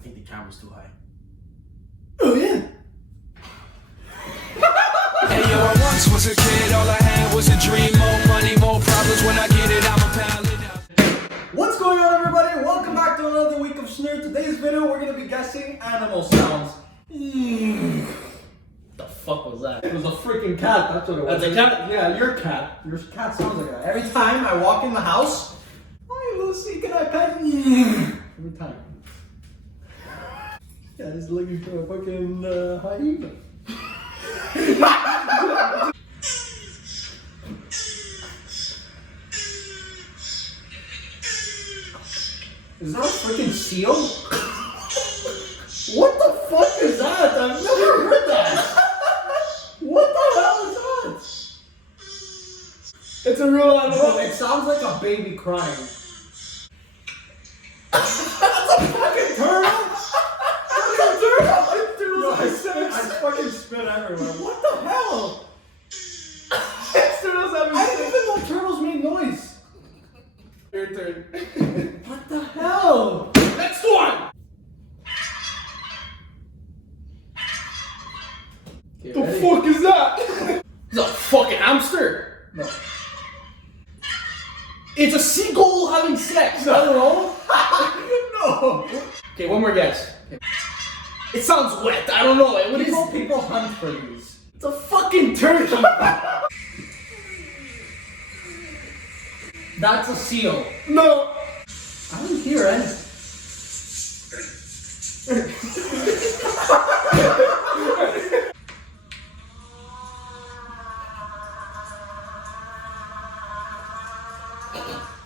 I think the camera's too high. Oh yeah. Hey yo, I once was a kid, all I had was a dream. More money, more problems. When I get it, I'm a pal it out. What's going on, everybody? Welcome back to another week of SNERD. Today's video, we're gonna be guessing animal sounds. The fuck was that? It was a freaking cat. That's what it was. That's a cat? Yeah, your cat. Your cat sounds like that. Every time I walk in the house, hi Lucy, can I pet you? Every time. Yeah, just looking for a fucking hyena. Is that a freaking seal? What the fuck is that? I've never heard that. What the hell is that? It's a real animal. It sounds like a baby crying. That's a fucking turtle. That's a turtle. Yo, I fucking spit everywhere. What the hell? Turtles have I didn't even know turtles made noise. Your turn. What the hell? Next one! Okay, The ready? fuck is that? It's a fucking hamster. No. It's a seagull having sex. I don't know. No. Okay, one more guess. It sounds wet. I don't know. What is it? People hunt for these. It's a fucking turkey. That's a seal. No. I don't hear anything.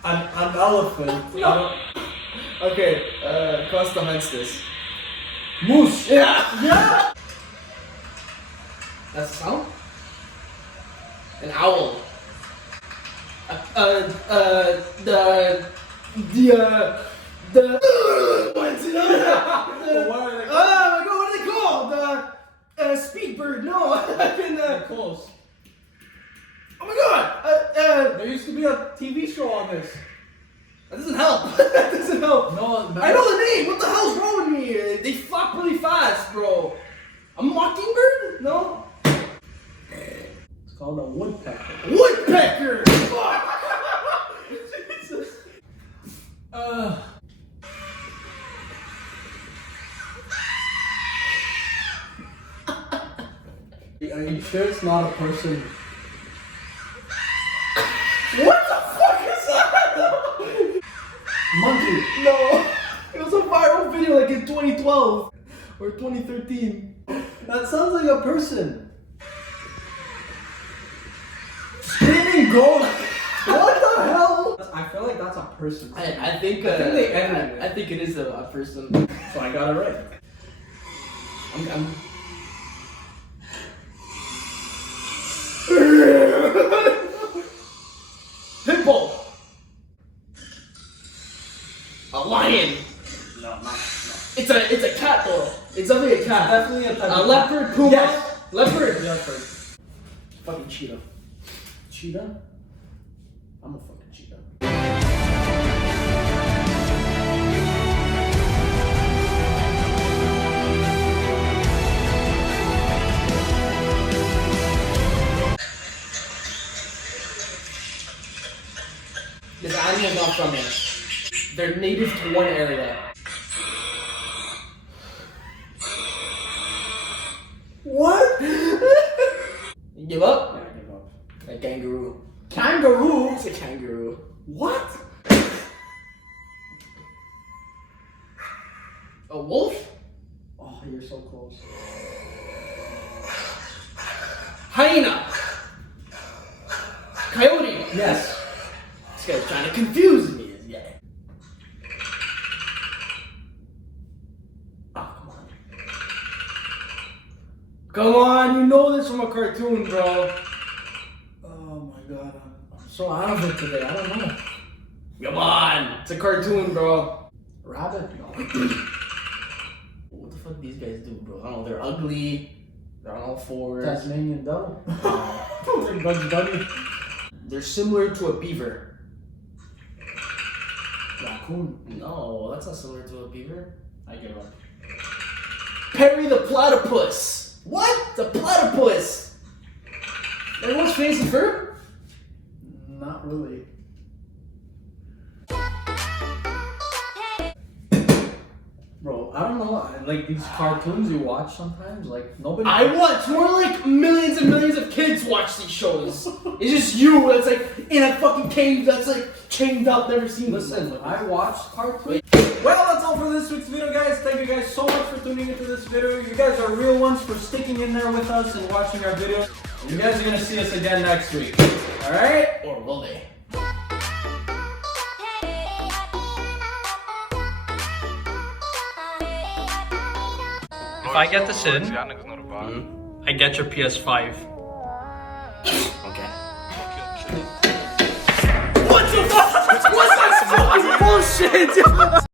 An elephant. No. Okay, customize this. Moose. Yeah. Yeah. That's a sound? An owl. The what's it? What are they called? Oh my god, what are they called? Speedbird. No, fucking Close. oh my god. There used to be a TV show on this. That doesn't help. That doesn't help. No, I know the name. What the hell's wrong with me? They flop really fast, bro. A mockingbird? No. It's called a woodpecker. Woodpecker. Fuck. Jesus. Are you sure it's not a person? What the fuck is that? Monkey. No. It was a viral video like in 2012 or 2013. That sounds like a person. Screaming goat. What the hell? I feel like that's a person. I think they edited it. I think it is a person. So I got it right. I'm Hippo. A lion. No, not. It's a cat though. It's definitely a cat. Definitely a type A of leopard, puma. Yes. Leopard. Leopard. Fucking cheetah. Cheetah? I'm a fucking cheetah. This animal is not from here. They're native to one area. What? You give up? Yeah, I give up. A kangaroo. Kangaroo? It's a kangaroo. What? A wolf? Oh, you're so close. Hyena. Coyote. Yes. This guy's trying to confuse me. Yeah. Oh, come on. Come on, you know this from a cartoon, bro. Oh my god, I'm so out of it today. I don't know. Come on, it's a cartoon, bro. Rabbit? No. What the fuck these guys do, bro? I don't know. They're ugly. They're on all fours. Tasmanian devil. Like Bugs Bunny. They're similar to a beaver. Raccoon. No, that's not similar to a beaver. I give up. Perry the platypus. What? The platypus. Everyone's fancy fur? Not really. Bro, I don't know. Like these cartoons you watch sometimes, like nobody. I watch more like millions and millions of kids watch these shows. It's just you that's like in a fucking cave that's like chained up, never seen this. Listen, I watch cartoons. Well, that's all for this week's video, guys. Thank you guys so much for tuning into this video. You guys are real ones for sticking in there with us and watching our videos. You guys are gonna see us again next week. All right? Or will they? If I get this in, I get your PS5. Okay. What the fuck? What's that fucking bullshit?